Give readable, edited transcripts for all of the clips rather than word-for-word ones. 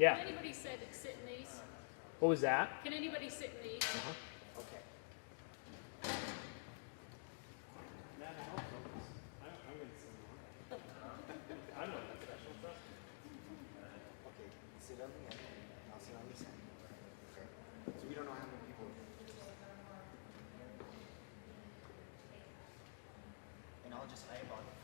Yeah. Can anybody sit in these? What was that? Can anybody sit in these? Okay. Matt, I hope so. 'Cause I'm going to sit more. I'm not that special, trust me. Okay, sit on the end, and I'll sit on the side. Okay? So we don't know how many people. And I'll just eyeball it.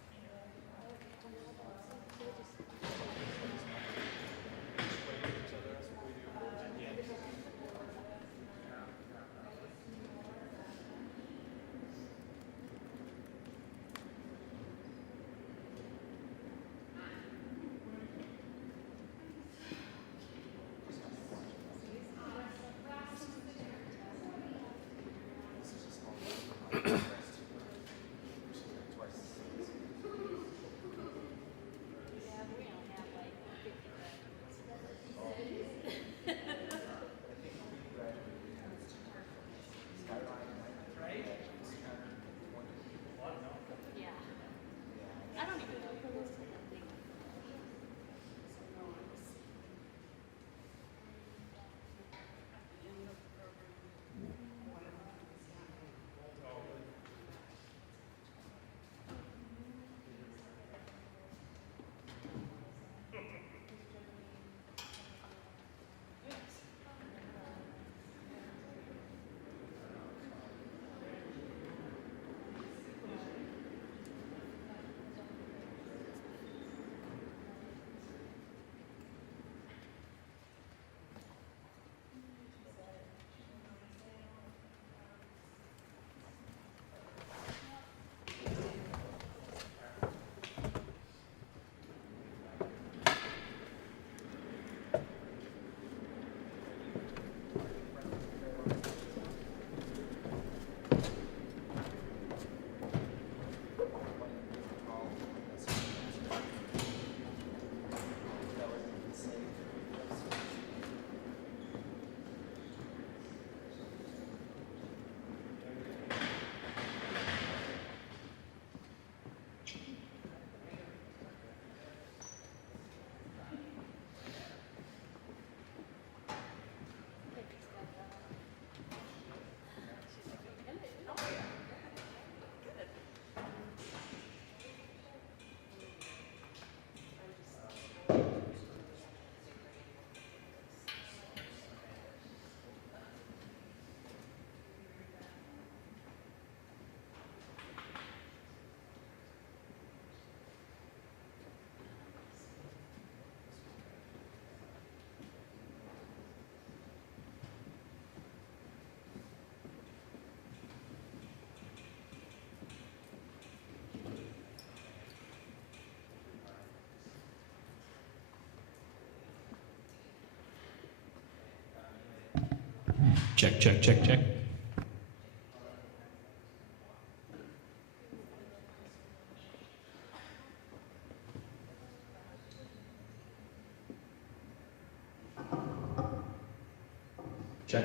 Yeah. I don't even know who this is. Check, check, check, check. Check.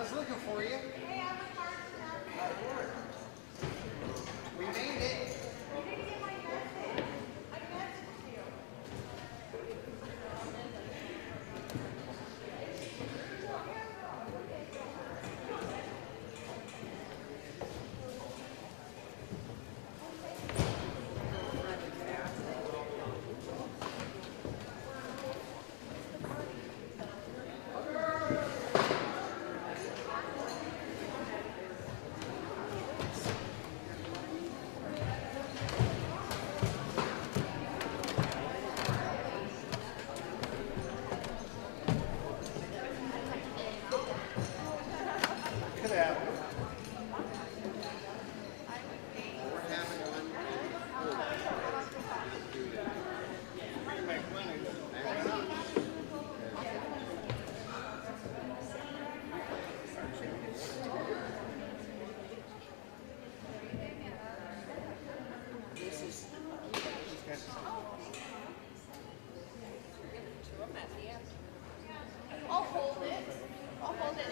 I was looking for you. We made it. Could have. We're having one. We make money. I'll hold it. I'll hold it.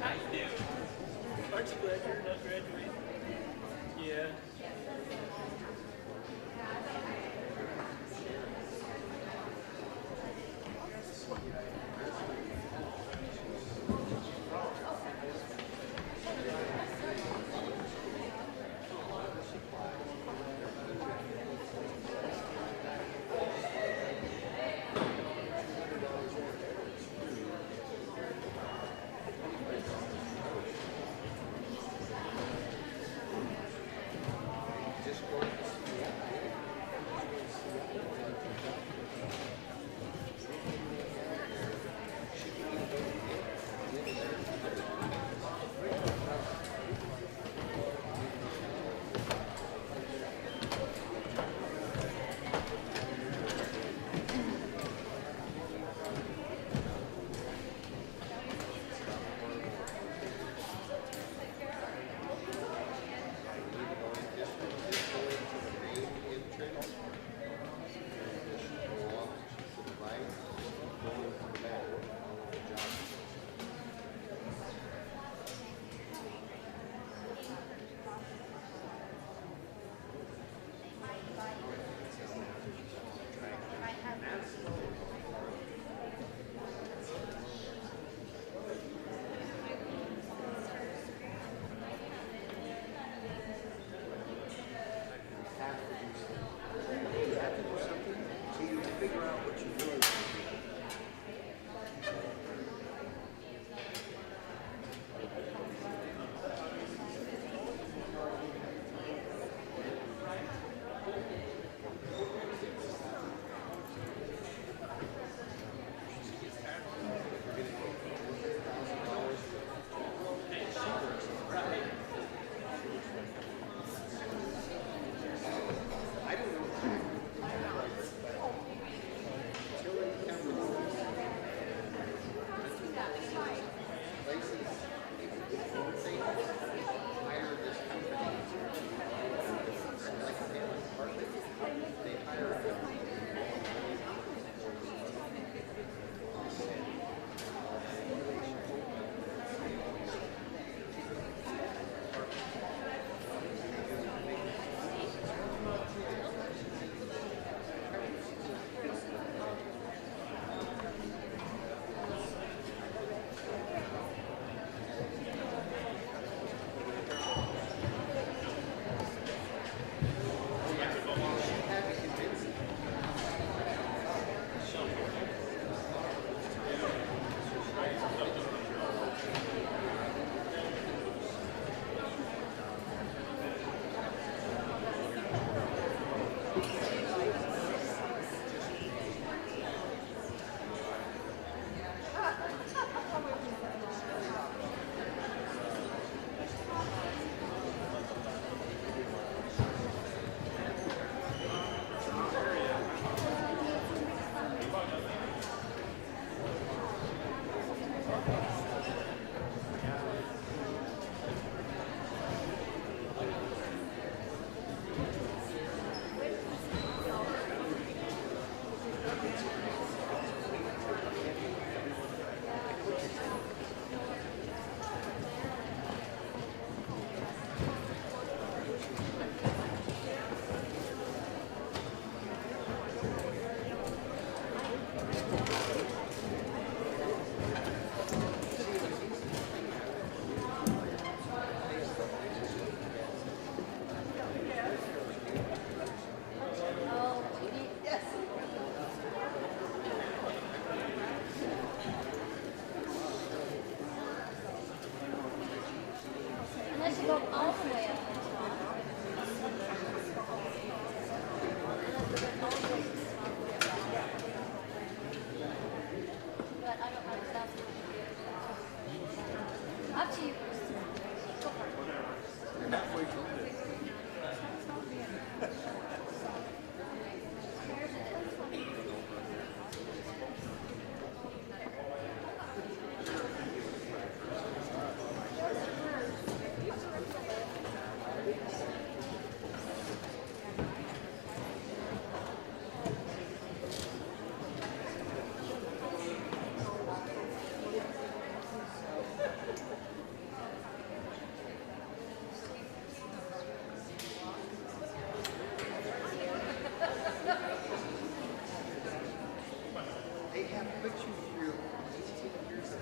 How you doing? Aren't you glad you're not graduating? Yeah. Go all the way up the top. But I don't know if that's up to you. Go for it. They have put you through 18 years of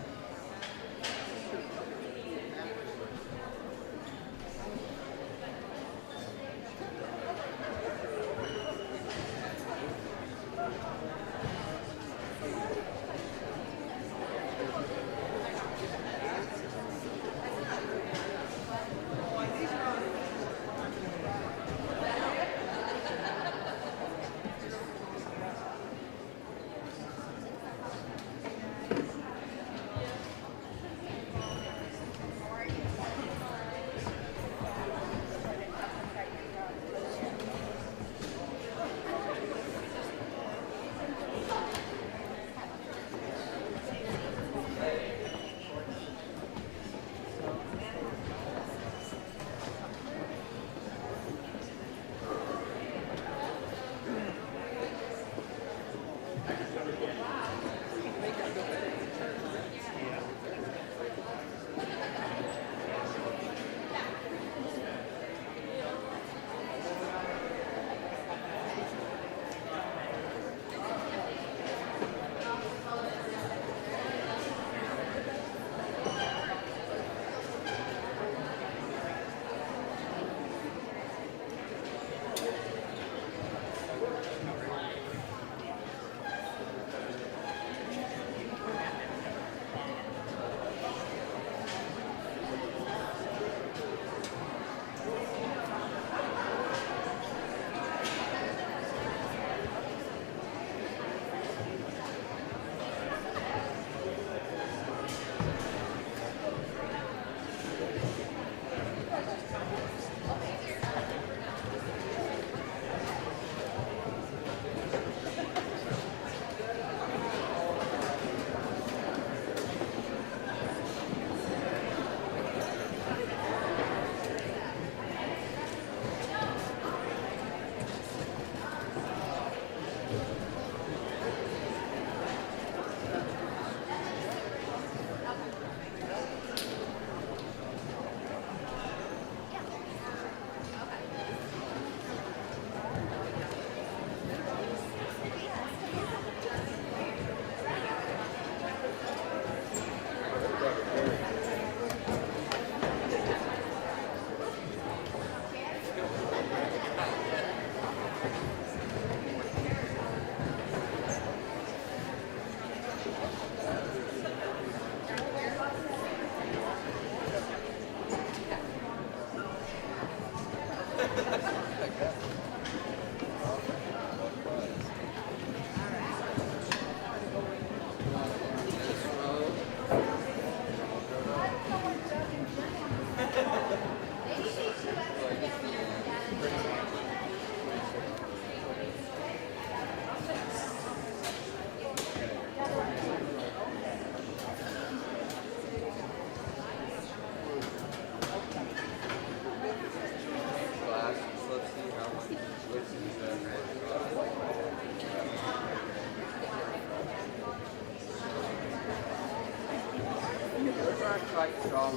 quite strong.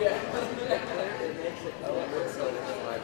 Yeah. It makes it look so like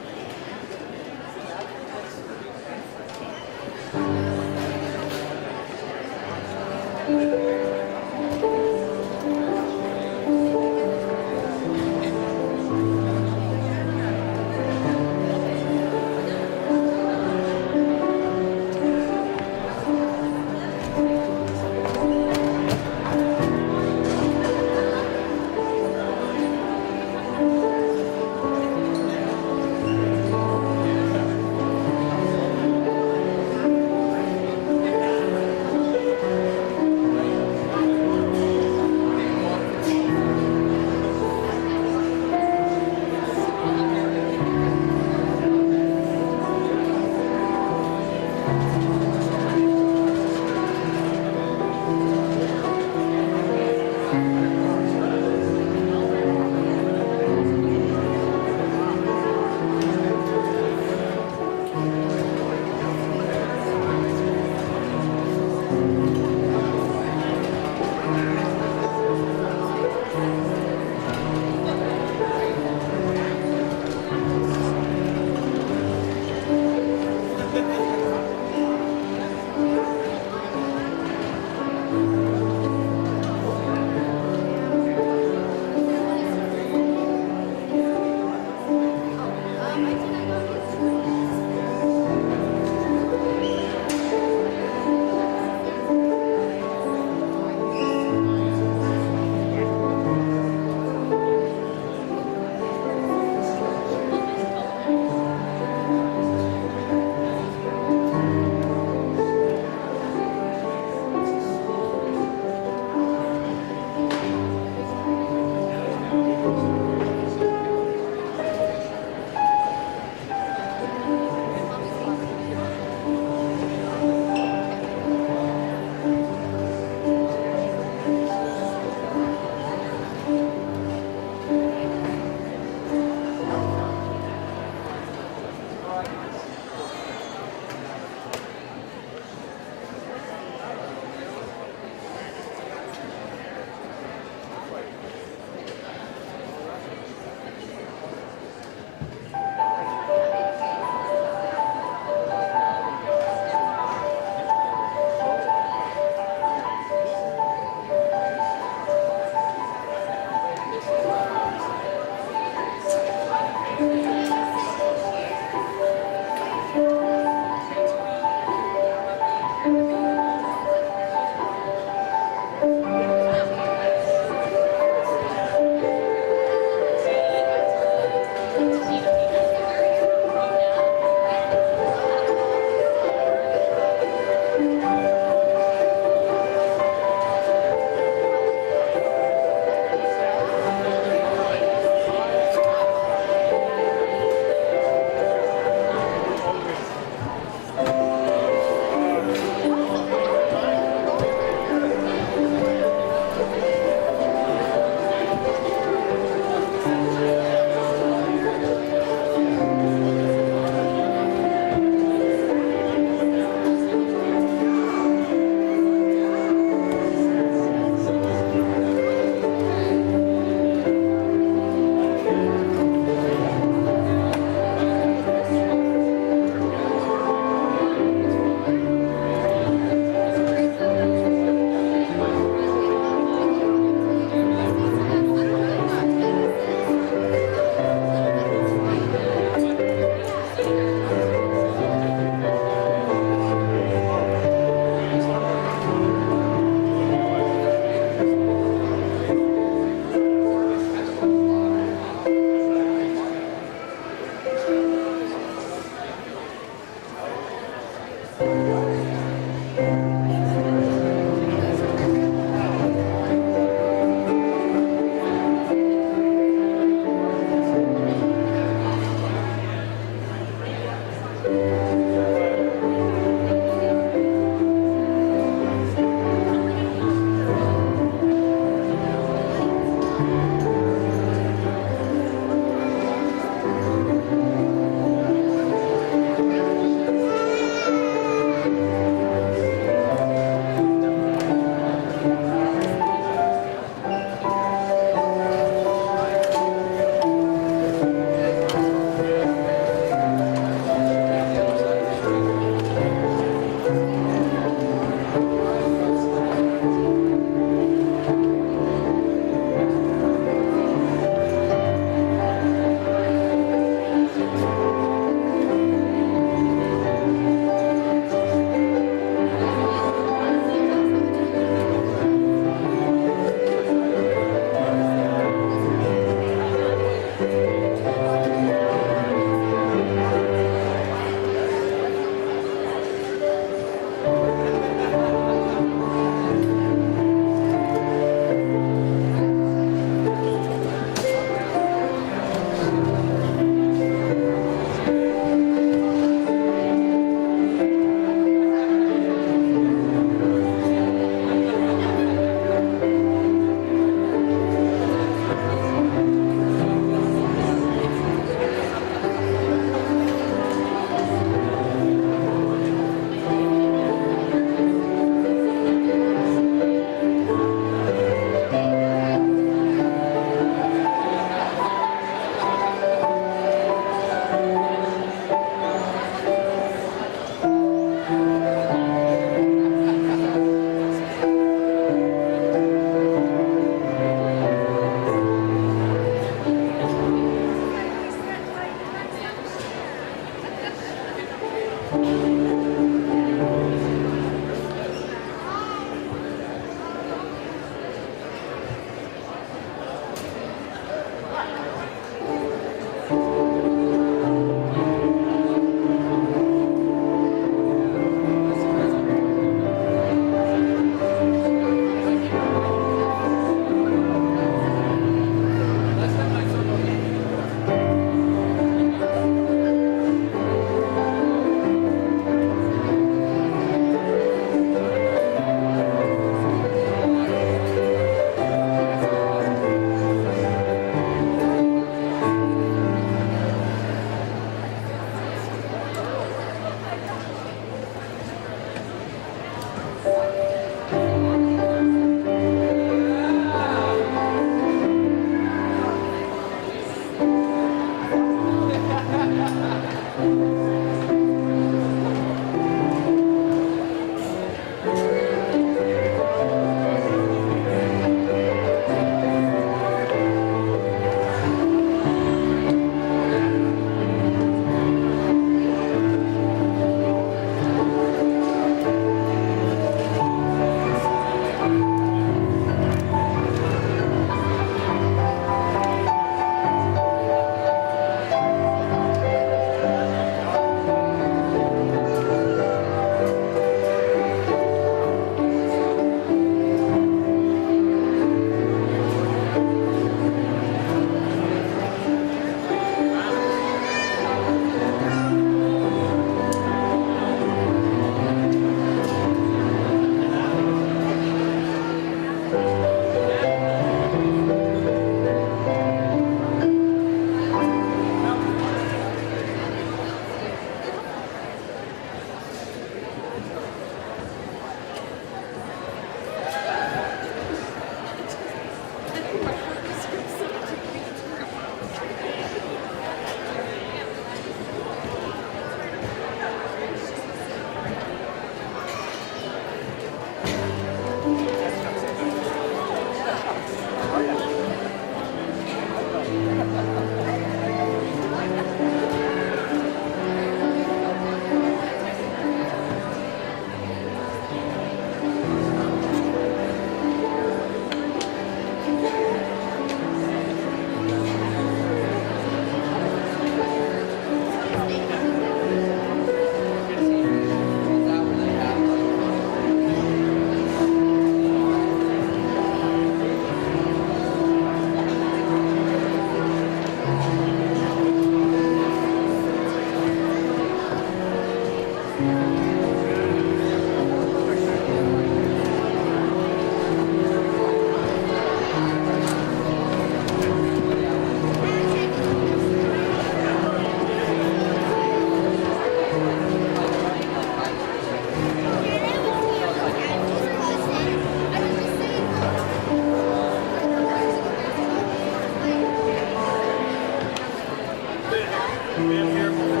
Been here before.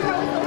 Thank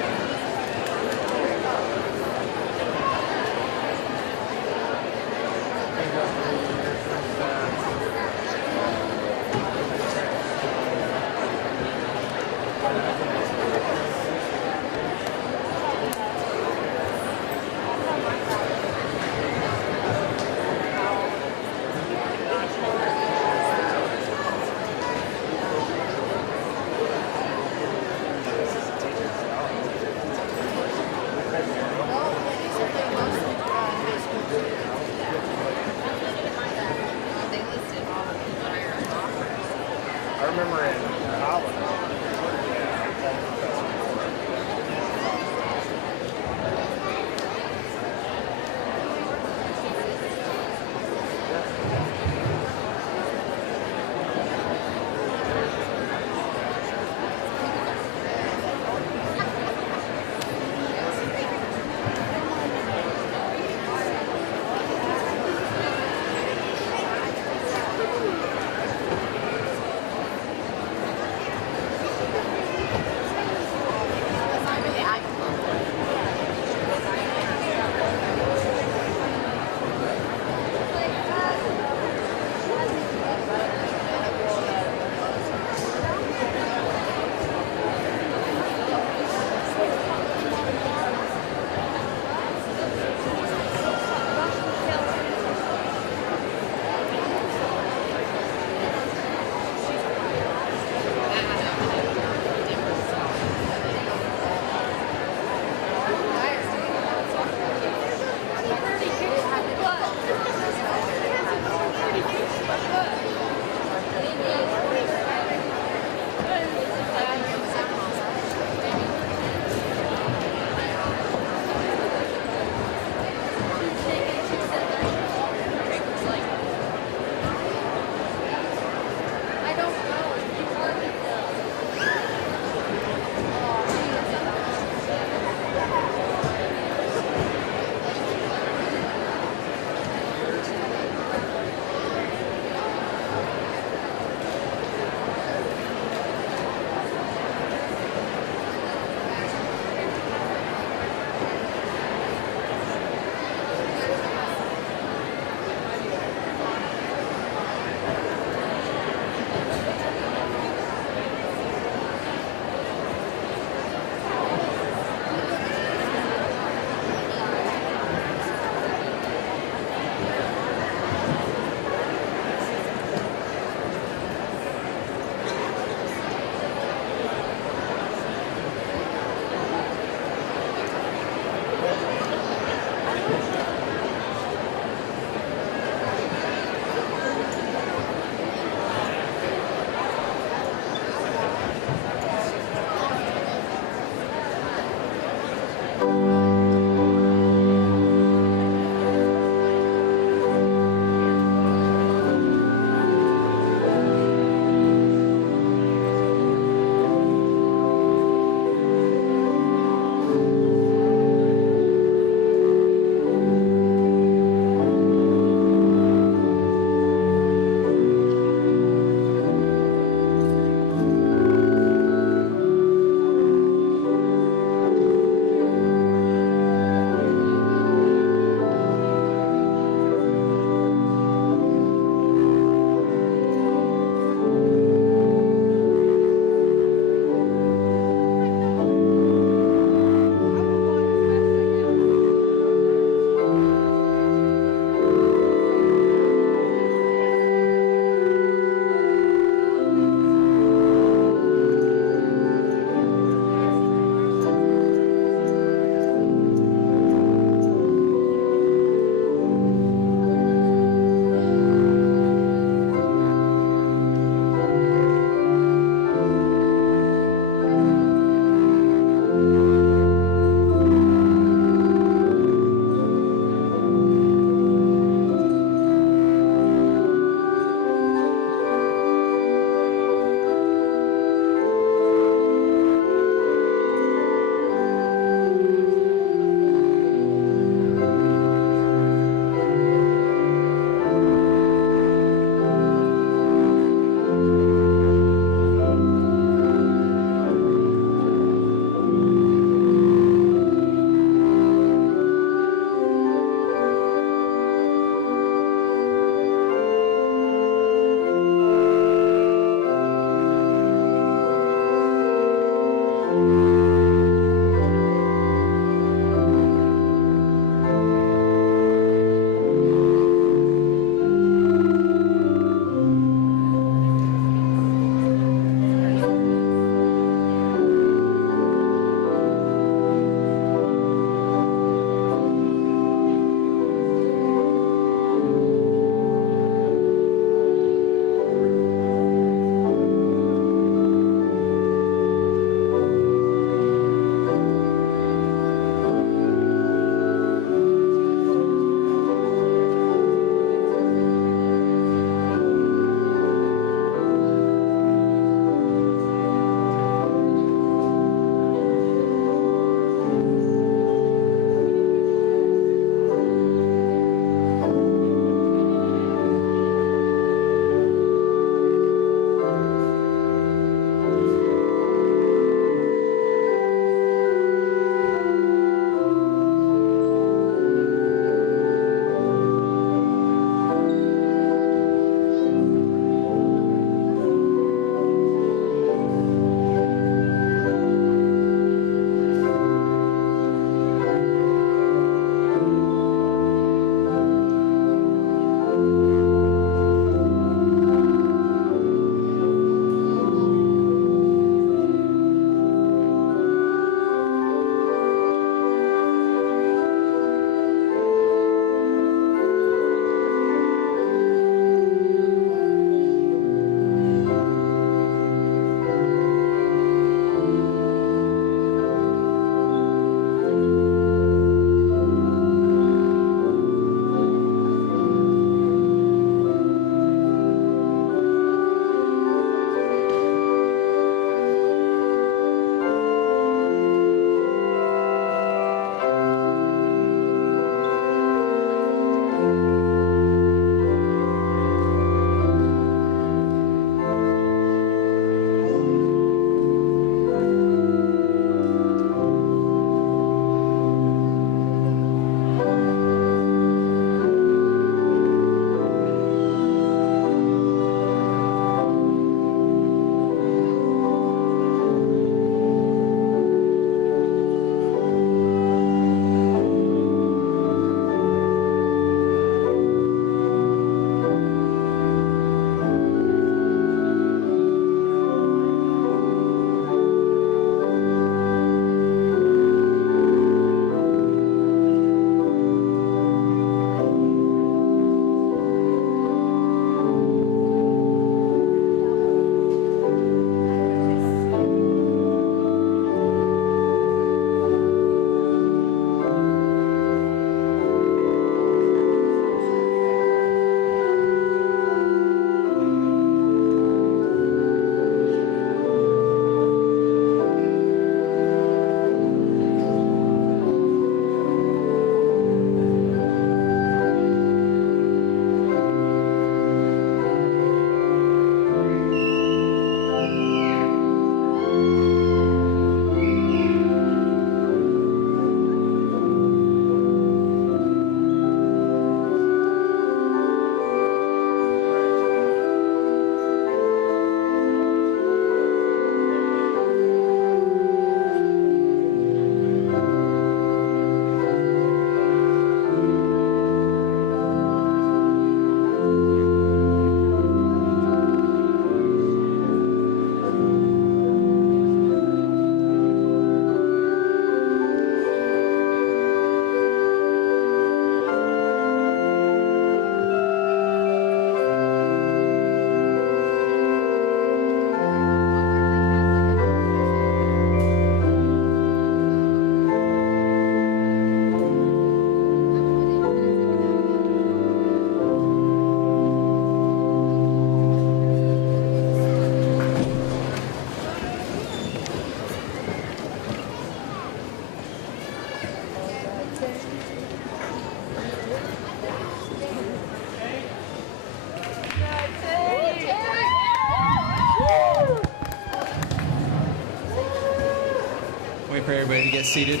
to get seated.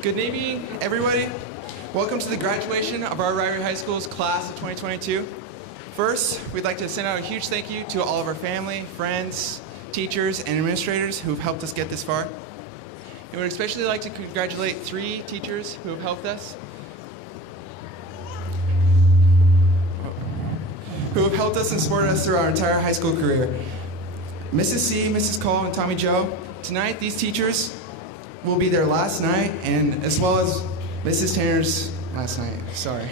Good evening, everybody. Welcome to the graduation of our Ririe High School's class of 2022. First, we'd like to send out a huge thank you to all of our family, friends, teachers, and administrators who've helped us get this far. And we'd especially like to congratulate 3 teachers who have helped us. Who have helped us and supported us through our entire high school career. Mrs. C, Mrs. Cole, and Tommy Joe. Tonight, these teachers will be their last night, and as well as Mrs. Tanner's last night. Sorry.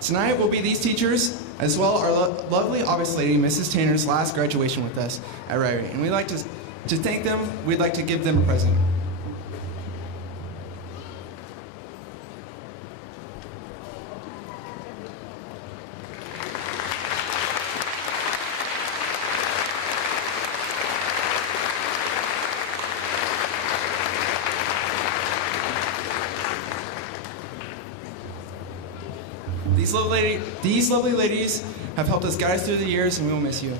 Tonight will be these teachers, as well our lovely office lady, Mrs. Tanner's last graduation with us at Ririe. And we'd like to thank them. We'd like to give them a present. These lovely ladies have helped us guide us through the years, and we will miss you.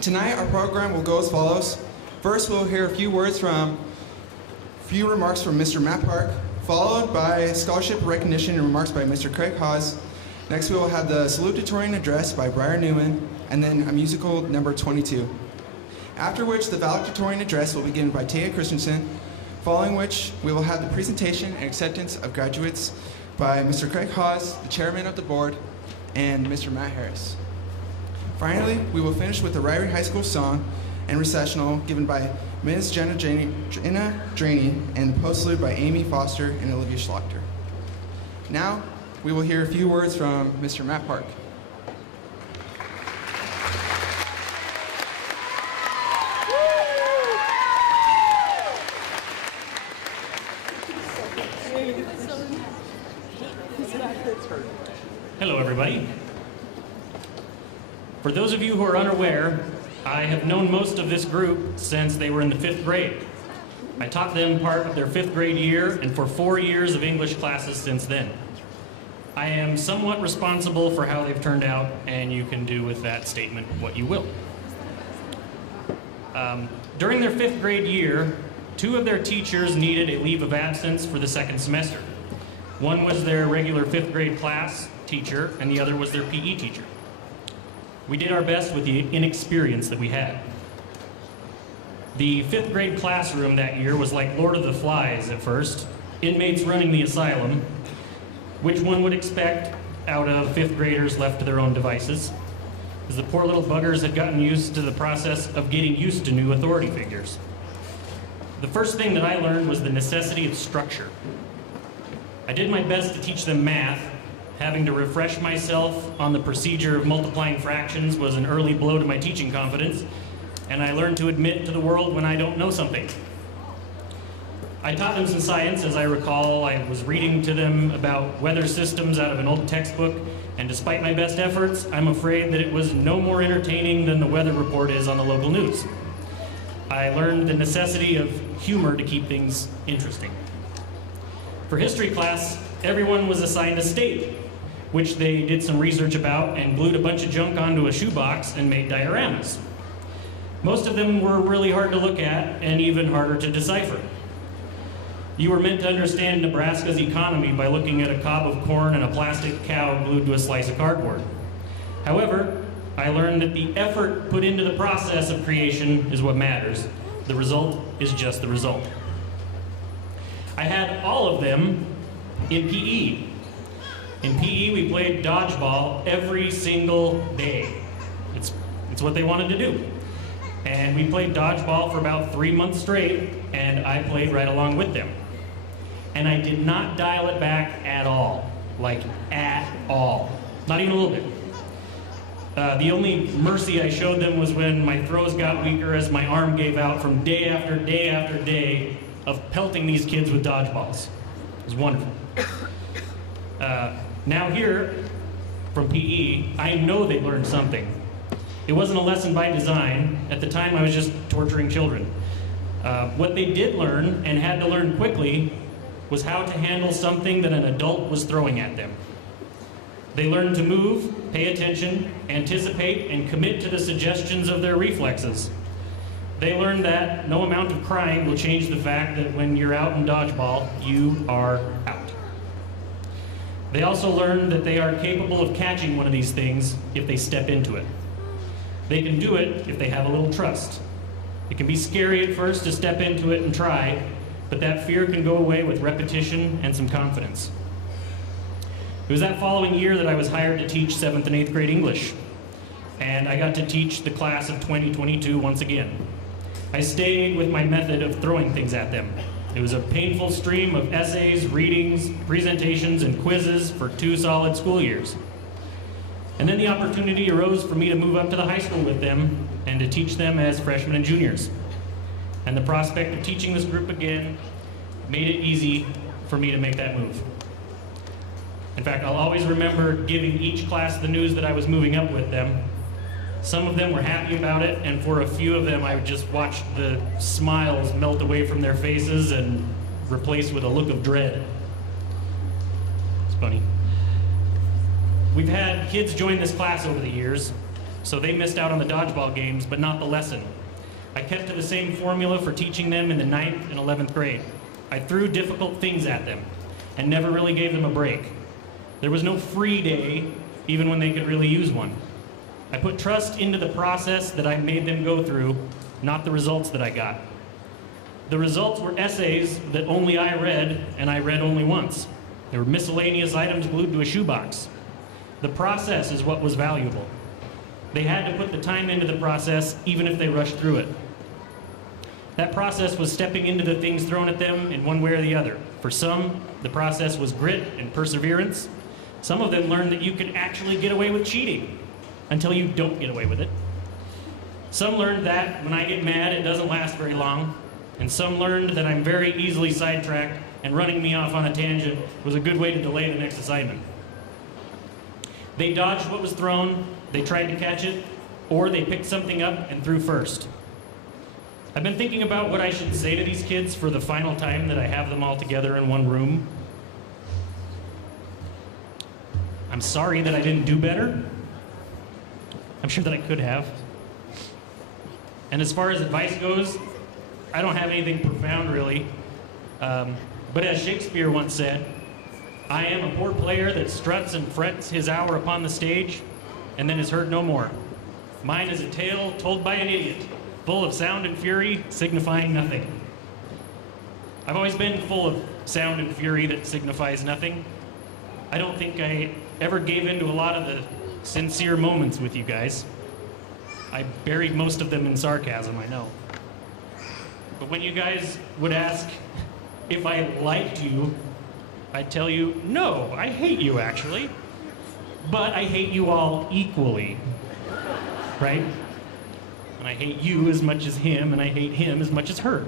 Tonight, our program will go as follows. First, we'll hear a few remarks from Mr. Matt Park, followed by scholarship recognition and remarks by Mr. Craig Hawes. Next, we will have the salutatorian address by Briar Newman, and then a musical number 22. After which, the valedictorian address will be given by Taya Christensen, following which, we will have the presentation and acceptance of graduates by Mr. Craig Hawes, the chairman of the board, and Mr. Matt Harris. Finally, we will finish with the Ririe High School song and recessional given by Ms. Jenna Draney and the postlude by Amy Foster and Olivia Schlachter. Now, we will hear a few words from Mr. Matt Park. Hello, everybody. For those of you who are unaware, I have known most of this group since they were in the 5th grade. I taught them part of their 5th grade year and for 4 years of English classes since then. I am somewhat responsible for how they've turned out, and you can do with that statement what you will. During their 5th grade year, 2 of their teachers needed a leave of absence for the 2nd semester. One was their regular 5th grade class teacher, and the other was their PE teacher. We did our best with the inexperience that we had. The 5th grade classroom that year was like Lord of the Flies at first, inmates running the asylum, which one would expect out of 5th graders left to their own devices, as the poor little buggers had gotten used to the process of getting used to new authority figures. The first thing that I learned was the necessity of structure. I did my best to teach them math. Having to refresh myself on the procedure of multiplying fractions was an early blow to my teaching confidence, and I learned to admit to the world when I don't know something. I taught them some science. As I recall, I was reading to them about weather systems out of an old textbook, and despite my best efforts, I'm afraid that it was no more entertaining than the weather report is on the local news. I learned the necessity of humor to keep things interesting. For history class, everyone was assigned a state, which they did some research about and glued a bunch of junk onto a shoebox and made dioramas. Most of them were really hard to look at and even harder to decipher. You were meant to understand Nebraska's economy by looking at a cob of corn and a plastic cow glued to a slice of cardboard. However, I learned that the effort put into the process of creation is what matters. The result is just the result. I had all of them in PE. In PE, we played dodgeball every single day. It's what they wanted to do. And we played dodgeball for about 3 months straight, and I played right along with them. And I did not dial it back at all. Like, at all. Not even a little bit. The only mercy I showed them was when my throws got weaker as my arm gave out from day after day after day of pelting these kids with dodgeballs. It was wonderful. Now here, from PE, I know they learned something. It wasn't a lesson by design. At the time, I was just torturing children. What they did learn, and had to learn quickly, was how to handle something that an adult was throwing at them. They learned to move, pay attention, anticipate, and commit to the suggestions of their reflexes. They learned that no amount of crying will change the fact that when you're out in dodgeball, you are out. They also learned that they are capable of catching one of these things if they step into it. They can do it if they have a little trust. It can be scary at first to step into it and try, but that fear can go away with repetition and some confidence. It was that following year that I was hired to teach 7th and 8th grade English, and I got to teach the class of 2022 once again. I stayed with my method of throwing things at them. It was a painful stream of essays, readings, presentations, and quizzes for 2 solid school years. And then the opportunity arose for me to move up to the high school with them and to teach them as freshmen and juniors. And the prospect of teaching this group again made it easy for me to make that move. In fact, I'll always remember giving each class the news that I was moving up with them. Some of them were happy about it, and for a few of them, I would just watch the smiles melt away from their faces and replaced with a look of dread. It's funny. We've had kids join this class over the years, so they missed out on the dodgeball games, but not the lesson. I kept to the same formula for teaching them in the 9th and 11th grade. I threw difficult things at them and never really gave them a break. There was no free day, even when they could really use one. I put trust into the process that I made them go through, not the results that I got. The results were essays that only I read, and I read only once. They were miscellaneous items glued to a shoebox. The process is what was valuable. They had to put the time into the process, even if they rushed through it. That process was stepping into the things thrown at them in one way or the other. For some, the process was grit and perseverance. Some of them learned that you can actually get away with cheating until you don't get away with it. Some learned that when I get mad, it doesn't last very long. And some learned that I'm very easily sidetracked, and running me off on a tangent was a good way to delay the next assignment. They dodged what was thrown, they tried to catch it, or they picked something up and threw first. I've been thinking about what I should say to these kids for the final time that I have them all together in one room. I'm sorry that I didn't do better. I'm sure that I could have. And as far as advice goes, I don't have anything profound really. But as Shakespeare once said, I am a poor player that struts and frets his hour upon the stage and then is heard no more. Mine is a tale told by an idiot, full of sound and fury, signifying nothing. I've always been full of sound and fury that signifies nothing. I don't think I ever gave into a lot of the sincere moments with you guys. I buried most of them in sarcasm, I know. But when you guys would ask if I liked you, I'd tell you, no, I hate you actually. But I hate you all equally, right? And I hate you as much as him, and I hate him as much as her.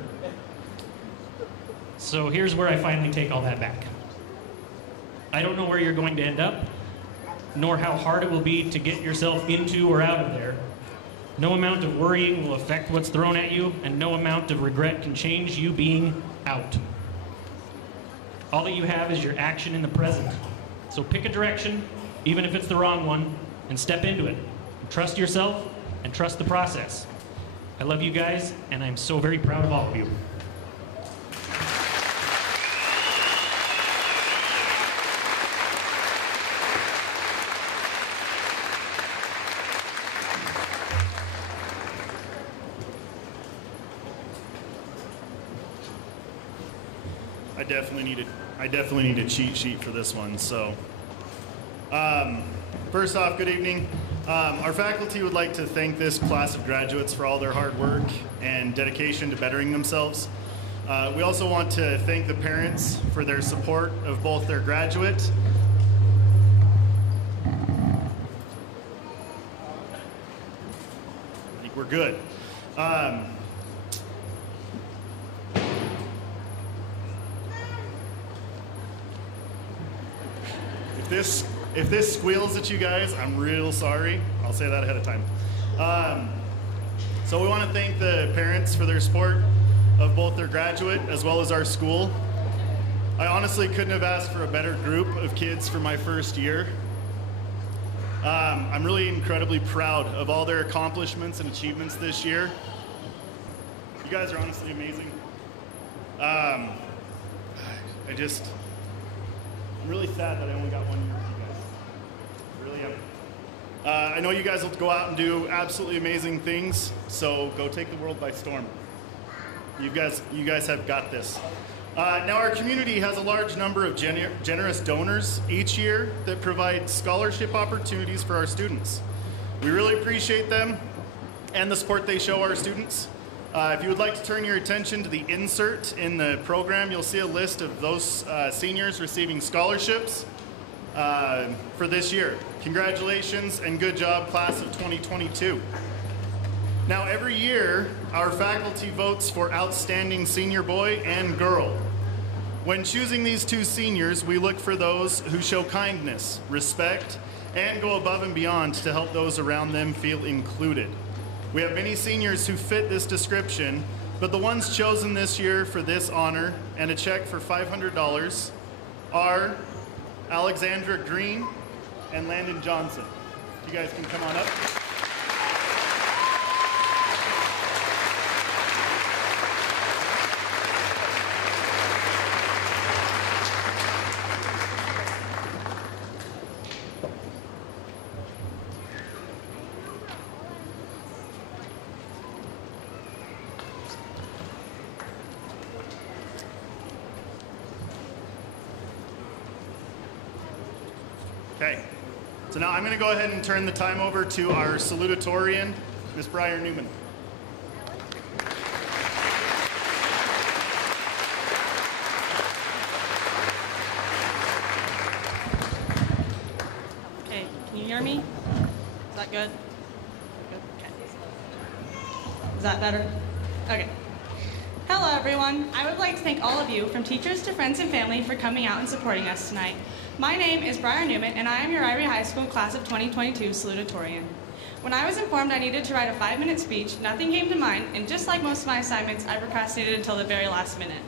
So here's where I finally take all that back. I don't know where you're going to end up, nor how hard it will be to get yourself into or out of there. No amount of worrying will affect what's thrown at you, and no amount of regret can change you being out. All that you have is your action in the present. So pick a direction, even if it's the wrong one, and step into it. Trust yourself and trust the process. I love you guys, and I'm so very proud of all of you. I definitely need a cheat sheet for this one. So, first off, good evening. Our faculty would like to thank this class of graduates for all their hard work and dedication to bettering themselves. We also want to thank the parents for their support of both their graduate I think we're good. If this squeals at you guys, I'm real sorry. I'll say that ahead of time. So we want to thank the parents for their support of both their graduate as well as our school. I honestly couldn't have asked for a better group of kids for my first year. I'm really incredibly proud of all their accomplishments and achievements this year. You guys are honestly amazing. I'm really sad that I only got 1 year with you guys. Really am. I know you guys will go out and do absolutely amazing things, so go take the world by storm. You guys have got this. Now our community has a large number of generous donors each year that provide scholarship opportunities for our students. We really appreciate them and the support they show our students. If you would like to turn your attention to the insert in the program, you'll see a list of those seniors receiving scholarships for this year. Congratulations and good job, class of 2022. Now every year, our faculty votes for outstanding senior boy and girl. When choosing these two seniors, we look for those who show kindness, respect, and go above and beyond to help those around them feel included. We have many seniors who fit this description, but the ones chosen this year for this honor and a check for $500 are Alexandra Green and Landon Johnson. You guys can come on up. Okay, so now I'm going to go ahead and turn the time over to our salutatorian, Ms. Briar Newman. Okay, can you hear me? Is that good? Good, okay. Is that better? Okay. Hello, everyone. I would like to thank all of you, from teachers to friends and family, for coming out and supporting us tonight. My name is Briar Newman, and I am your Ririe High School class of 2022 salutatorian. When I was informed I needed to write a 5-minute speech, nothing came to mind, and just like most of my assignments, I procrastinated until the very last minute.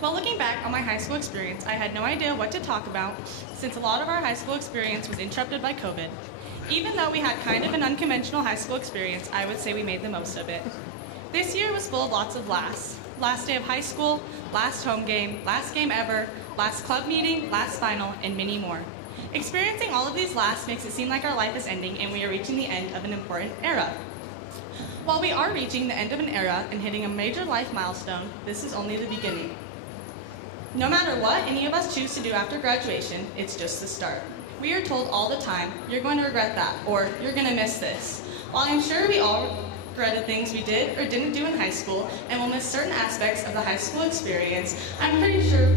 While looking back on my high school experience, I had no idea what to talk about, since a lot of our high school experience was interrupted by COVID. Even though we had kind of an unconventional high school experience, I would say we made the most of it. This year was full of lots of lasts. Last day of high school, last home game, last game ever, last club meeting, last final, and many more. Experiencing all of these lasts makes it seem like our life is ending and we are reaching the end of an important era. While we are reaching the end of an era and hitting a major life milestone, this is only the beginning. No matter what any of us choose to do after graduation, it's just the start. We are told all the time, you're going to regret that, or you're going to miss this. While I'm sure we all regretted things we did or didn't do in high school and will miss certain aspects of the high school experience, I'm pretty sure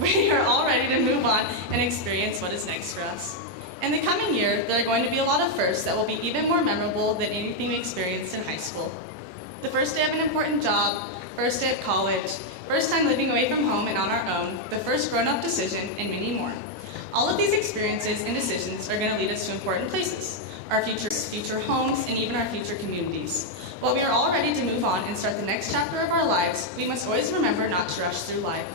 we are all ready to move on and experience what is next for us. In the coming year, there are going to be a lot of firsts that will be even more memorable than anything we experienced in high school. The first day of an important job, first day of college, first time living away from home and on our own, the first grown-up decision, and many more. All of these experiences and decisions are going to lead us to important places, our future homes, and even our future communities. While we are all ready to move on and start the next chapter of our lives, we must always remember not to rush through life.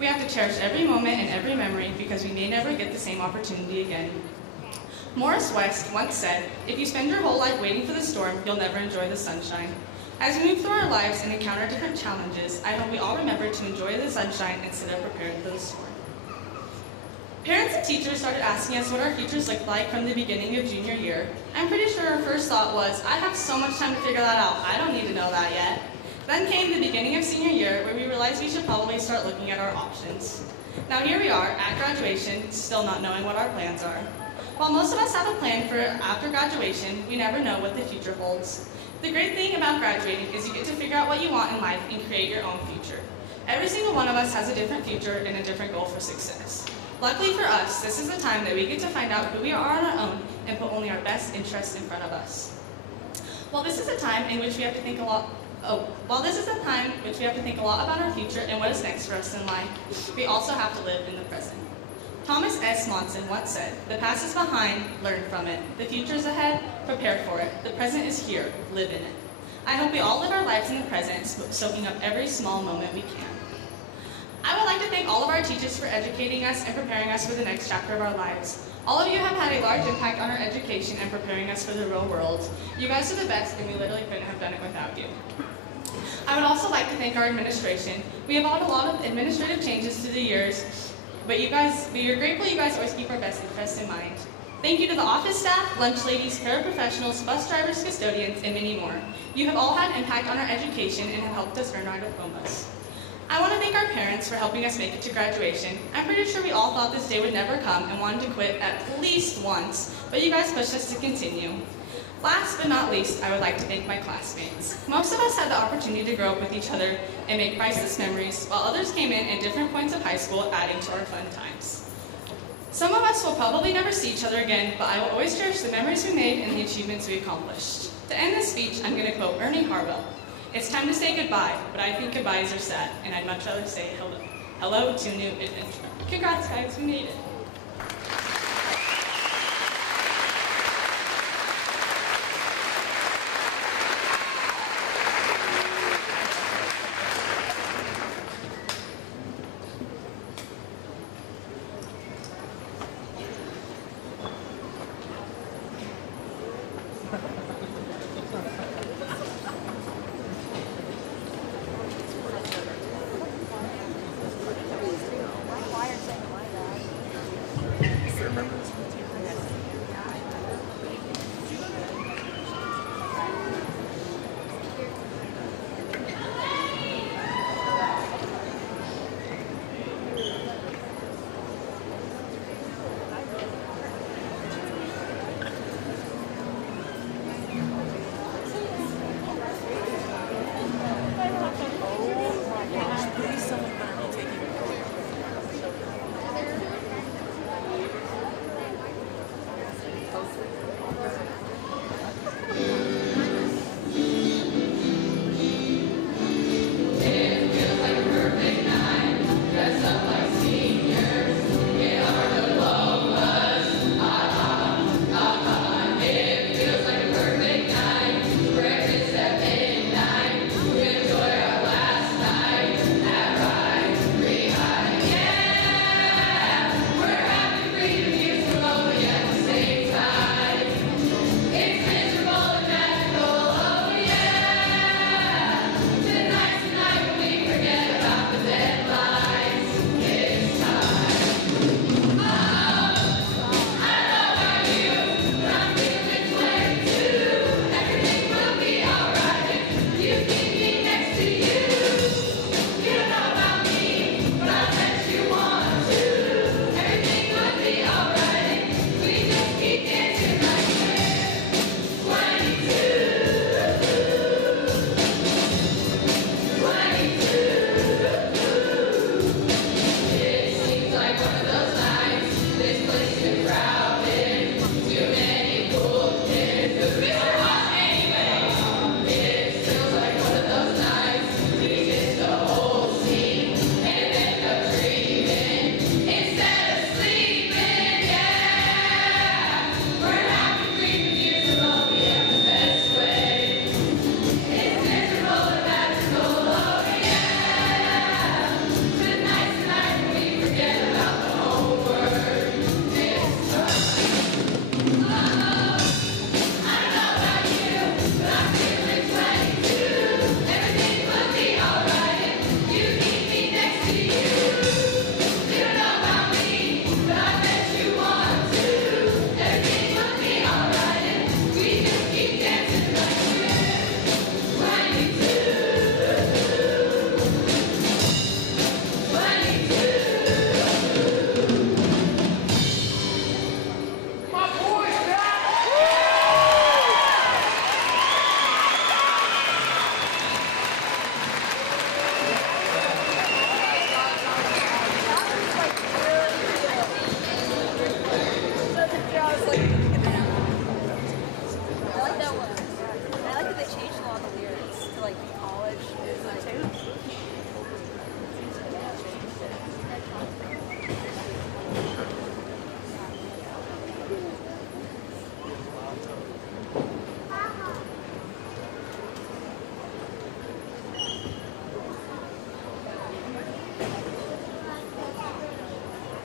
We have to cherish every moment and every memory because we may never get the same opportunity again. Morris West once said, if you spend your whole life waiting for the storm, you'll never enjoy the sunshine. As we move through our lives and encounter different challenges, I hope we all remember to enjoy the sunshine instead of preparing for the storm. Parents and teachers started asking us what our futures looked like from the beginning of junior year. I'm pretty sure our first thought was, I have so much time to figure that out, I don't need to know that yet. Then came the beginning of senior year, where we realized we should probably start looking at our options. Now here we are, at graduation, still not knowing what our plans are. While most of us have a plan for after graduation, we never know what the future holds. The great thing about graduating is you get to figure out what you want in life and create your own future. Every single one of us has a different future and a different goal for success. Luckily for us, this is the time that we get to find out who we are on our own and put only our best interests in front of us. While this is a time in which we have to think a lot about our future and what is next for us in life, we also have to live in the present. Thomas S. Monson once said, "The past is behind, learn from it. The future is ahead, prepare for it. The present is here, live in it." I hope we all live our lives in the present, soaking up every small moment we can. I would like to thank all of our teachers for educating us and preparing us for the next chapter of our lives. All of you have had a large impact on our education and preparing us for the real world. You guys are the best, and we literally couldn't have done it without you. I would also like to thank our administration. We have had a lot of administrative changes through the years, but we are grateful you guys always keep our best interests in mind. Thank you to the office staff, lunch ladies, paraprofessionals, bus drivers, custodians, and many more. You have all had impact on our education and have helped us earn our diplomas. I want to thank our parents for helping us make it to graduation. I'm pretty sure we all thought this day would never come and wanted to quit at least once, but you guys pushed us to continue. Last but not least, I would like to thank my classmates. Most of us had the opportunity to grow up with each other and make priceless memories, while others came in at different points of high school, adding to our fun times. Some of us will probably never see each other again, but I will always cherish the memories we made and the achievements we accomplished. To end this speech, I'm going to quote Ernie Harwell. "It's time to say goodbye, but I think goodbyes are sad, and I'd much rather say hello. Hello to a new adventure." Congrats, guys, we made it.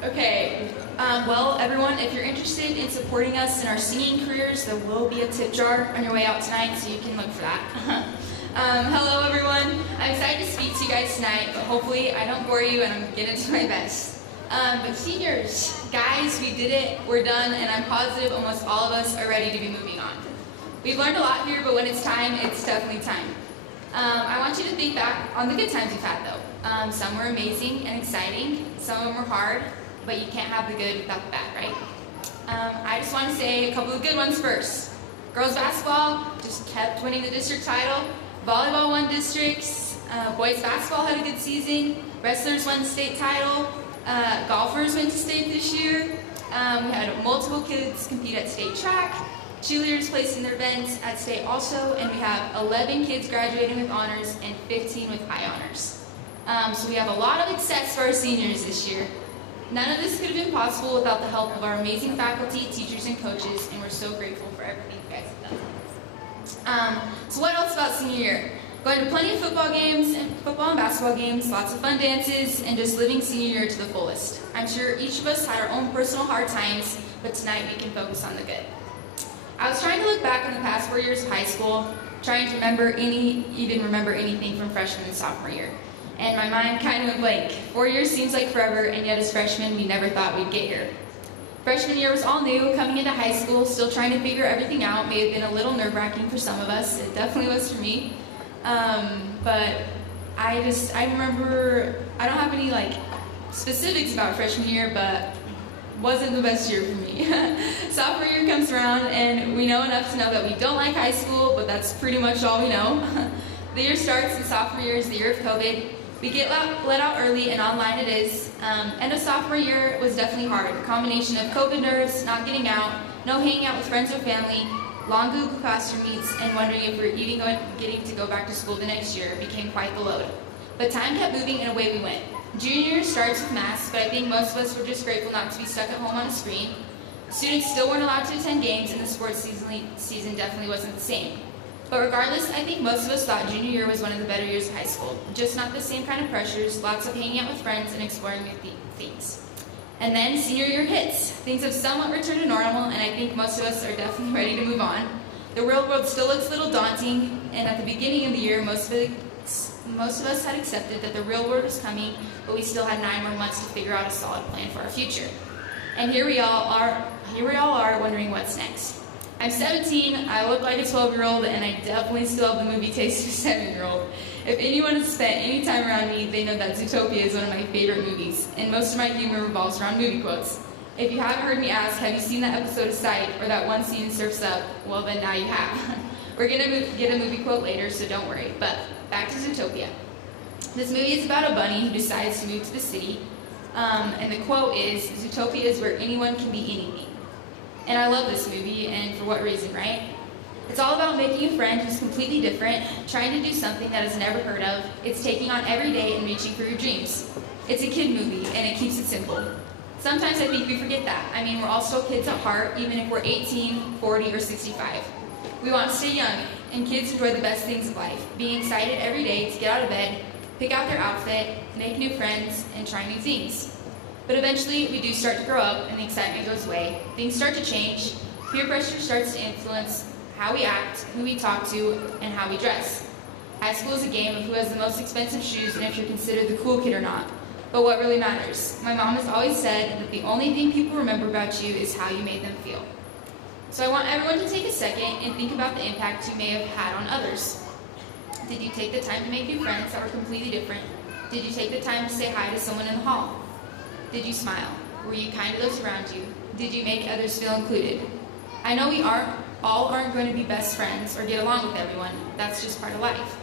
Okay, well, everyone, if you're interested in supporting us in our singing careers, there will be a tip jar on your way out tonight, so you can look for that. Hello, everyone. I'm excited to speak to you guys tonight, but hopefully I don't bore you and I'm going to do my best. But seniors, guys, we did it, we're done, and I'm positive almost all of us are ready to be moving on. We've learned a lot here, but when it's time, it's definitely time. I want you to think back on the good times we've had, though. Some were amazing and exciting, some of them were hard, but you can't have the good without the bad, right? I just want to say a couple of good ones first. Girls basketball just kept winning the district title. Volleyball won districts. Boys basketball had a good season. Wrestlers won the state title. Golfers went to state this year. We had multiple kids compete at state track. Cheerleaders placed in their events at state also, and we have 11 kids graduating with honors and 15 with high honors. So we have a lot of success for our seniors this year. None of this could have been possible without the help of our amazing faculty, teachers, and coaches, and we're so grateful for everything you guys have done. So what else about senior year? Going to plenty of football games, and football and basketball games, lots of fun dances, and just living senior year to the fullest. I'm sure each of us had our own personal hard times, but tonight we can focus on the good. I was trying to look back on the past 4 years of high school, trying to even remember anything from freshman and sophomore year. And my mind kind of went blank. 4 years seems like forever, and yet as freshmen, we never thought we'd get here. Freshman year was all new, coming into high school, still trying to figure everything out. May have been a little nerve-wracking for some of us. It definitely was for me. But I remember, I don't have any specifics about freshman year, but wasn't the best year for me. Sophomore year comes around, and we know enough to know that we don't like high school, but that's pretty much all we know. The year starts, and sophomore year is the year of COVID. We get let out early, and online it is. End of sophomore year was definitely hard. A combination of COVID nerves, not getting out, no hanging out with friends or family, long Google Classroom meets, and wondering if we're even getting to go back to school the next year became quite the load. But time kept moving, and away we went. Junior year starts with masks, but I think most of us were just grateful not to be stuck at home on a screen. Students still weren't allowed to attend games, and the sports season definitely wasn't the same. But regardless, I think most of us thought junior year was one of the better years of high school. Just not the same kind of pressures, lots of hanging out with friends and exploring new things. And then senior year hits. Things have somewhat returned to normal, and I think most of us are definitely ready to move on. The real world still looks a little daunting, and at the beginning of the year, most of us had accepted that the real world was coming, but we still had 9 more months to figure out a solid plan for our future. And here we all are wondering what's next. I'm 17, I look like a 12-year-old, and I definitely still have the movie taste of a 7-year-old. If anyone has spent any time around me, they know that Zootopia is one of my favorite movies, and most of my humor revolves around movie quotes. If you haven't heard me ask, have you seen that episode of Sight, or that one scene in Surf's Up, well then now you have. We're going to get a movie quote later, so don't worry, but back to Zootopia. This movie is about a bunny who decides to move to the city, and the quote is, Zootopia is where anyone can be anything. And I love this movie, and for what reason, right? It's all about making a friend who's completely different, trying to do something that is never heard of. It's taking on every day and reaching for your dreams. It's a kid movie, and it keeps it simple. Sometimes I think we forget that. I mean, we're all still kids at heart, even if we're 18, 40, or 65. We want to stay young, and kids enjoy the best things of life, being excited every day to get out of bed, pick out their outfit, make new friends, and try new things. But eventually, we do start to grow up, and the excitement goes away. Things start to change. Peer pressure starts to influence how we act, who we talk to, and how we dress. High school is a game of who has the most expensive shoes and if you're considered the cool kid or not. But what really matters? My mom has always said that the only thing people remember about you is how you made them feel. So I want everyone to take a second and think about the impact you may have had on others. Did you take the time to make new friends that were completely different? Did you take the time to say hi to someone in the hall? Did you smile? Were you kind to those around you? Did you make others feel included? I know we all aren't going to be best friends or get along with everyone. That's just part of life.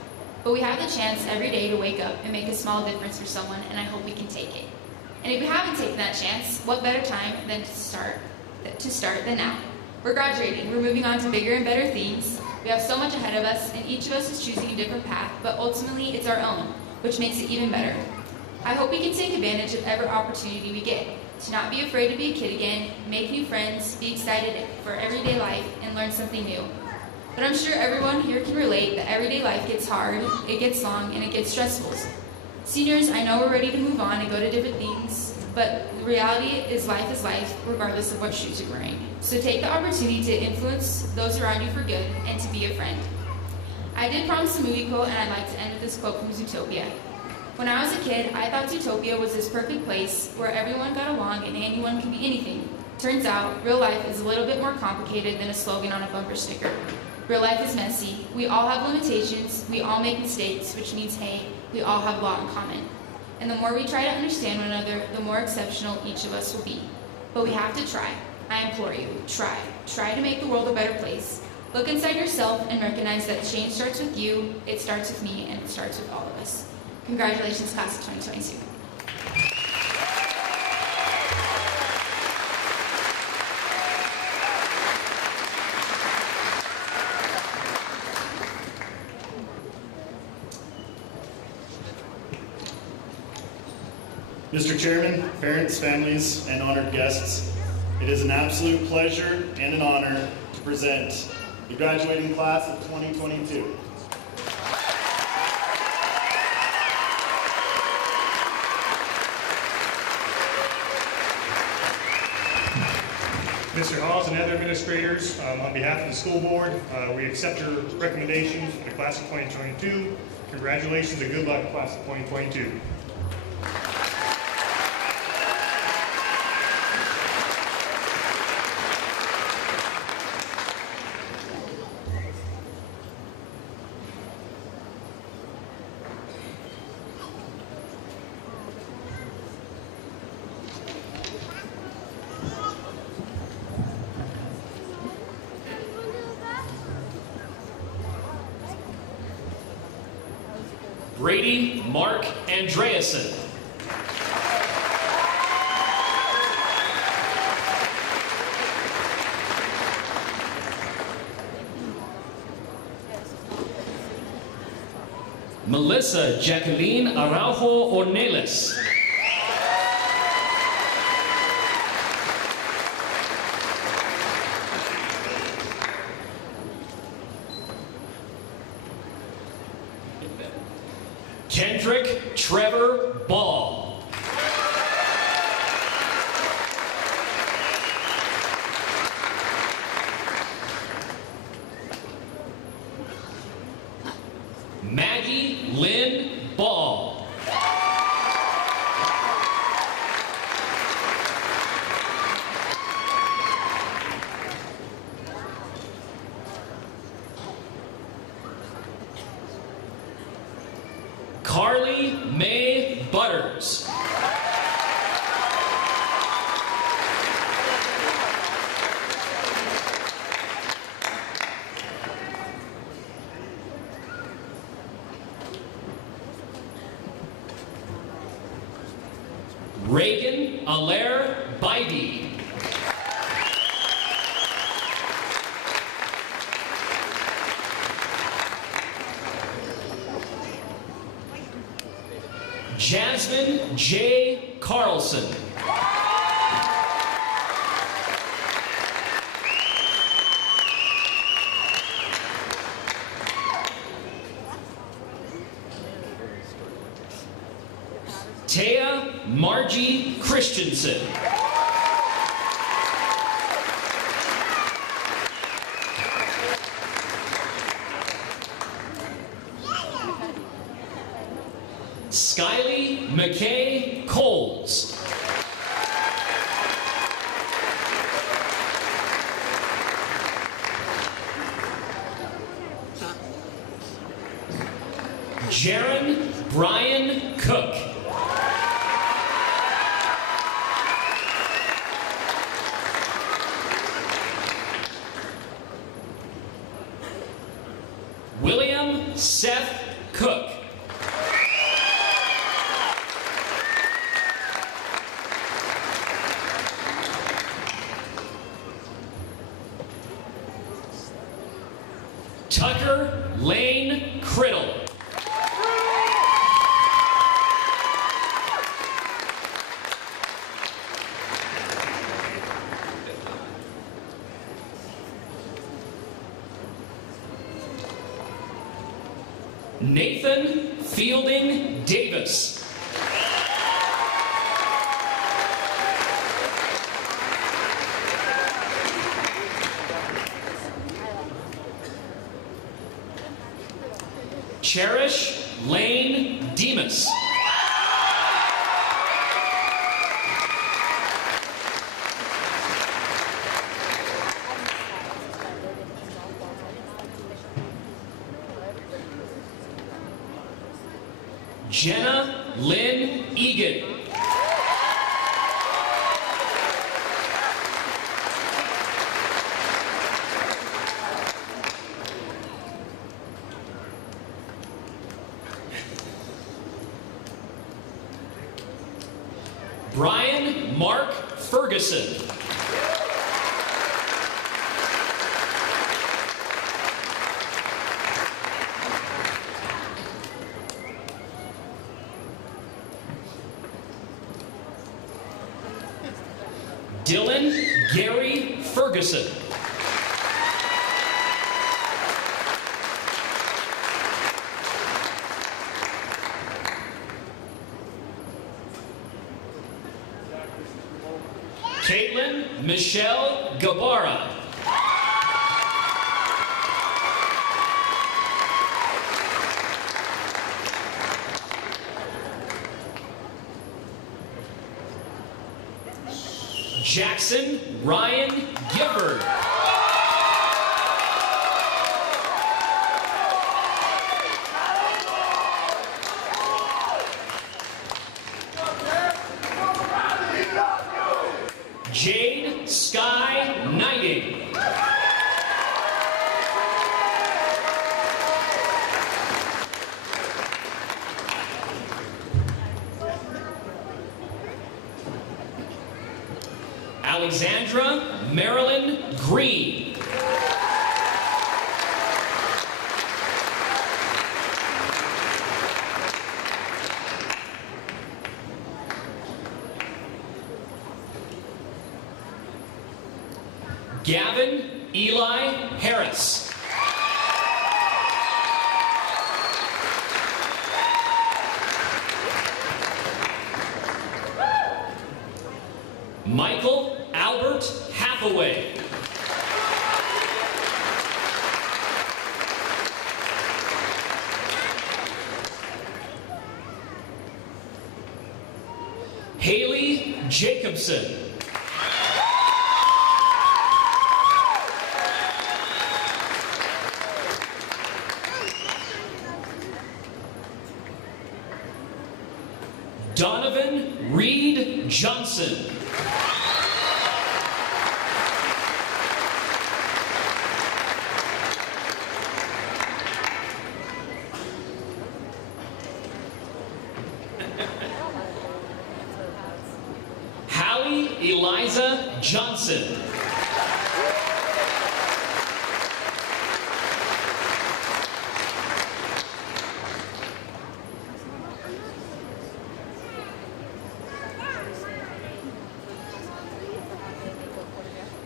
But we have the chance every day to wake up and make a small difference for someone, and I hope we can take it. And if we haven't taken that chance, what better time than to start than now? We're graduating. We're moving on to bigger and better things. We have so much ahead of us, and each of us is choosing a different path, but ultimately it's our own, which makes it even better. I hope we can take advantage of every opportunity we get, to not be afraid to be a kid again, make new friends, be excited for everyday life, and learn something new. But I'm sure everyone here can relate that everyday life gets hard, it gets long, and it gets stressful. Seniors, I know we're ready to move on and go to different things, but the reality is life regardless of what shoes you're wearing. So take the opportunity to influence those around you for good and to be a friend. I did promise a movie quote, and I'd like to end with this quote from Zootopia. When I was a kid, I thought Zootopia was this perfect place where everyone got along and anyone could be anything. Turns out, real life is a little bit more complicated than a slogan on a bumper sticker. Real life is messy. We all have limitations. We all make mistakes, which means, hey, we all have a lot in common. And the more we try to understand one another, the more exceptional each of us will be. But we have to try. I implore you, try. Try to make the world a better place. Look inside yourself and recognize that change starts with you, it starts with me, and it starts with all of us. Congratulations, class of 2022. Mr. Chairman, parents, families, and honored guests, it is an absolute pleasure and an honor to present the graduating class of 2022. Mr. Hawes and other administrators, on behalf of the school board, we accept your recommendations for the class of 2022. Congratulations and good luck, class of 2022. Brady Mark Andreasen. Melissa Jacqueline Araujo Ornelas. Kendrick Trevor Ball. Maggie Lynn Ball. Carly Mae Butters. Reagan Alaire Bybee. Jasmine J. Carlson. Taya Margie Christensen. Skylie McKay Coles. Jaron Brian Cook. William Seth Cook. Tucker Lane Criddle. Nathan Fielding Davis. Cherish Lane Demas. Jenna Lynn Egan. Brian Mark Ferguson. Dylan Gary Ferguson. Caitlin Michelle Gabara. Jackson Ryan Gifford. Jade Sky Knighting. Alexandra Marilyn Green. Gavin Eli Harris. Michael Albert Hathaway. Haley Jacobson. Donovan Reed Johnson. Hallie Eliza Johnson.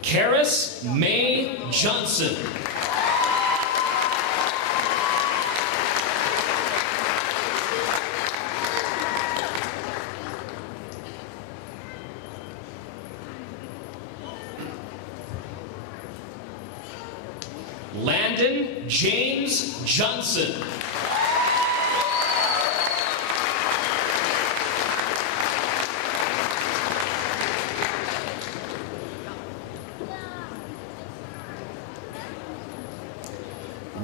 Karis May Johnson. Landon James Johnson.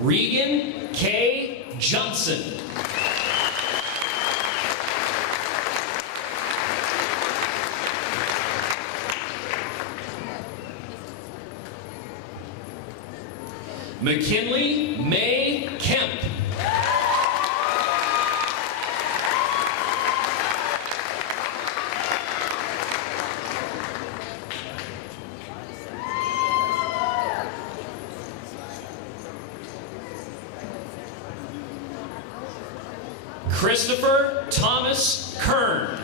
Regan K. Johnson. McKinley May Kemp. Christopher Thomas Kern.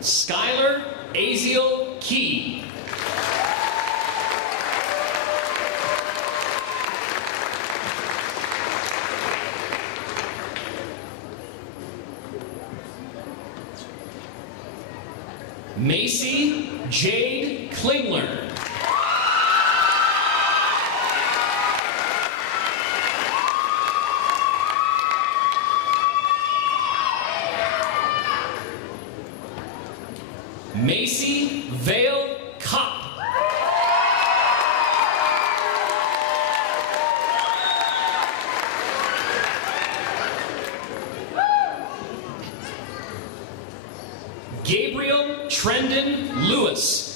Skylar Aziel Key. Macy Jade Klingler. Macy Vale Kopp. Gabriel Trendon Lewis.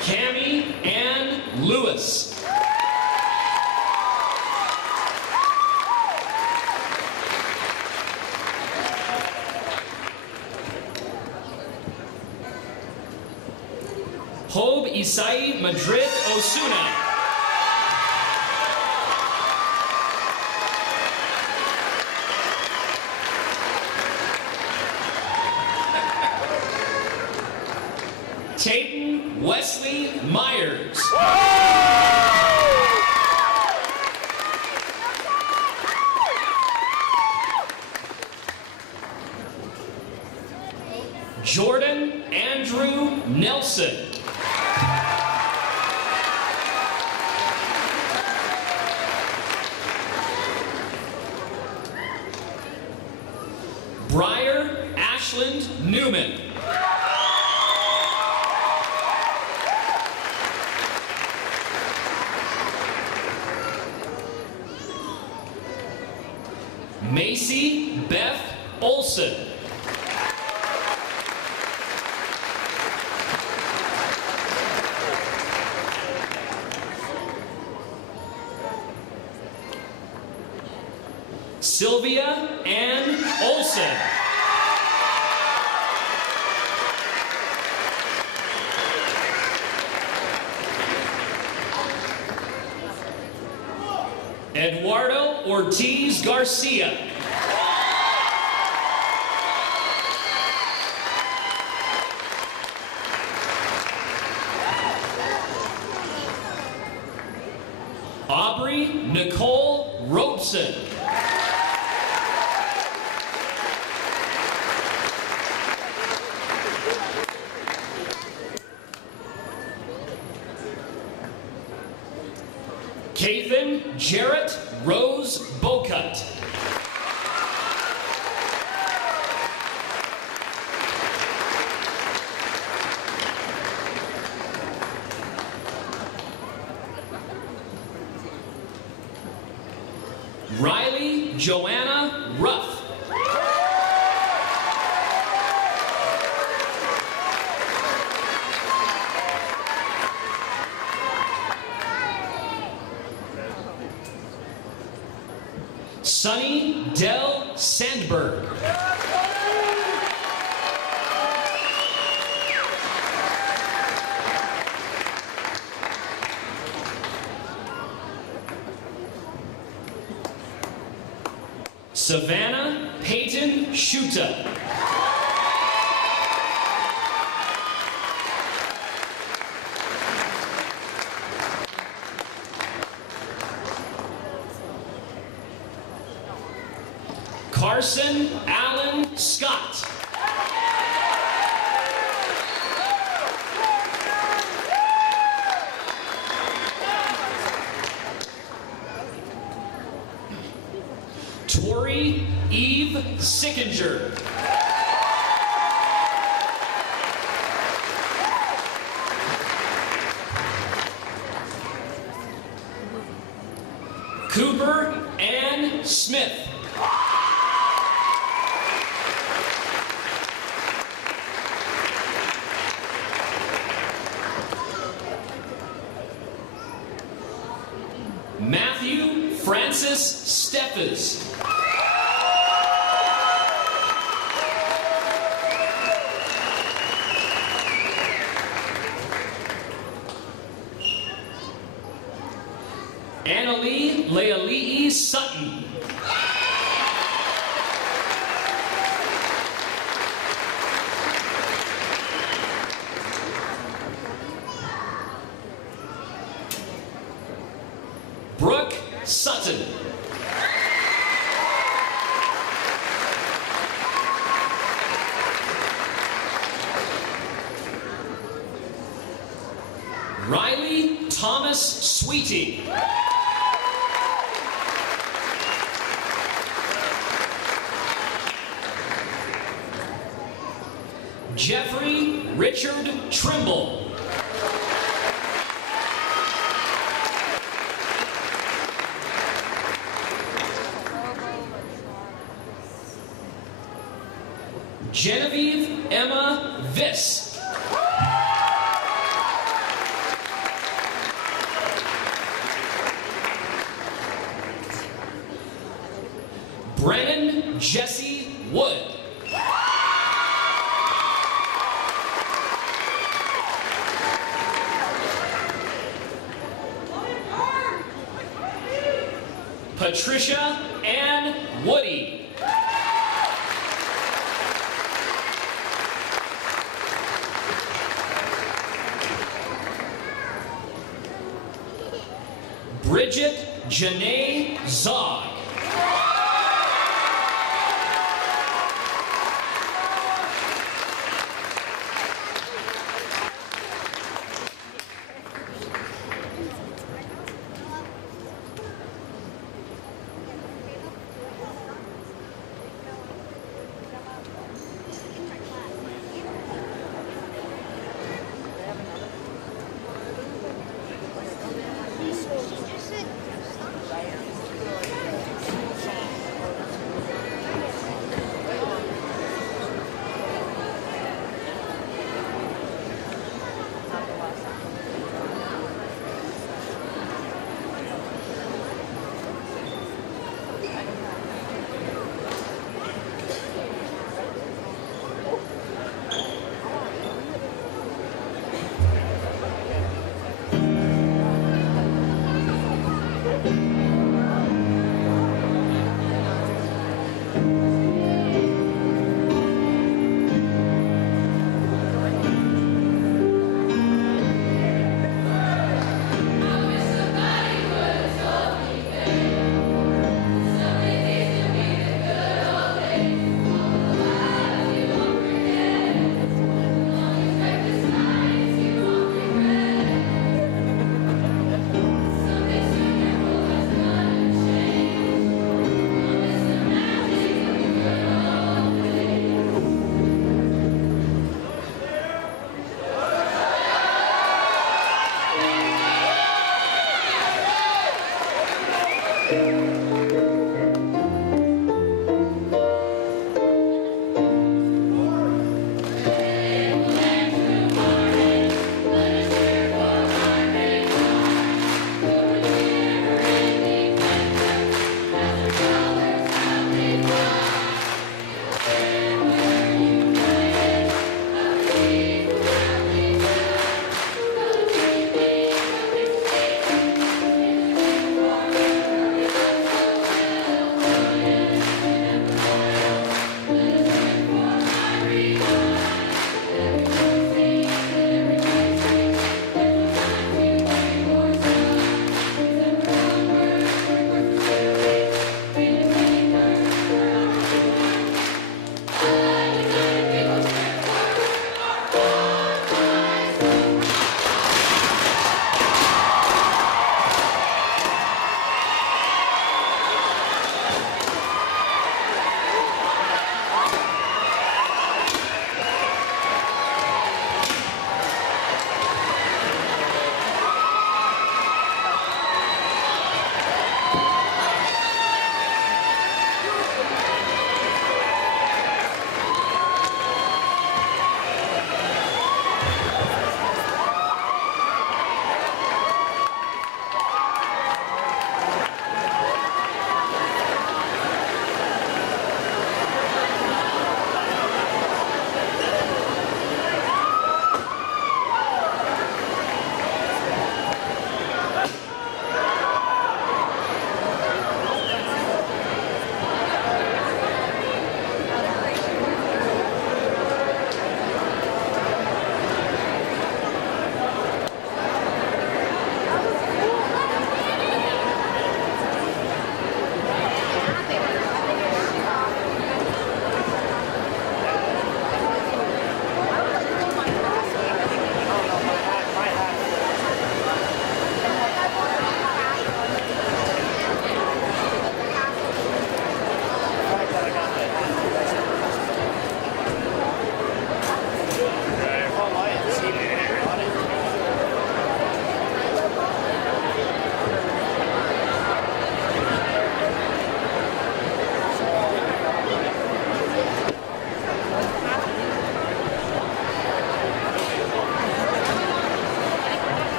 Cammie Ann Lewis. Hob Isai Madrid Osuna. Tayton Wesley Myers. Jordan Andrew Nelson. Briar Ashland Newman. Macy Beth Olson. Sylvia Ann Olson. Eduardo Ortiz Garcia. Aubrey Nicole Robeson. Kathan Jarrett Rose Bocut. Riley Joanna Ruff. Sunny Del Sandberg. Savannah Peyton Schuta. Carson Allen Scott. Tori Eve Sickinger. Cooper Ann Smith. Matthew Francis Steffes. Lealii Sutton. Brooke Sutton. Riley Thomas Sweetie. Jeffrey Richard Trimble. Genevieve Emma Viss. Brennan Jesse Wood. Patricia Ann Woody. Bridget Janae Zod.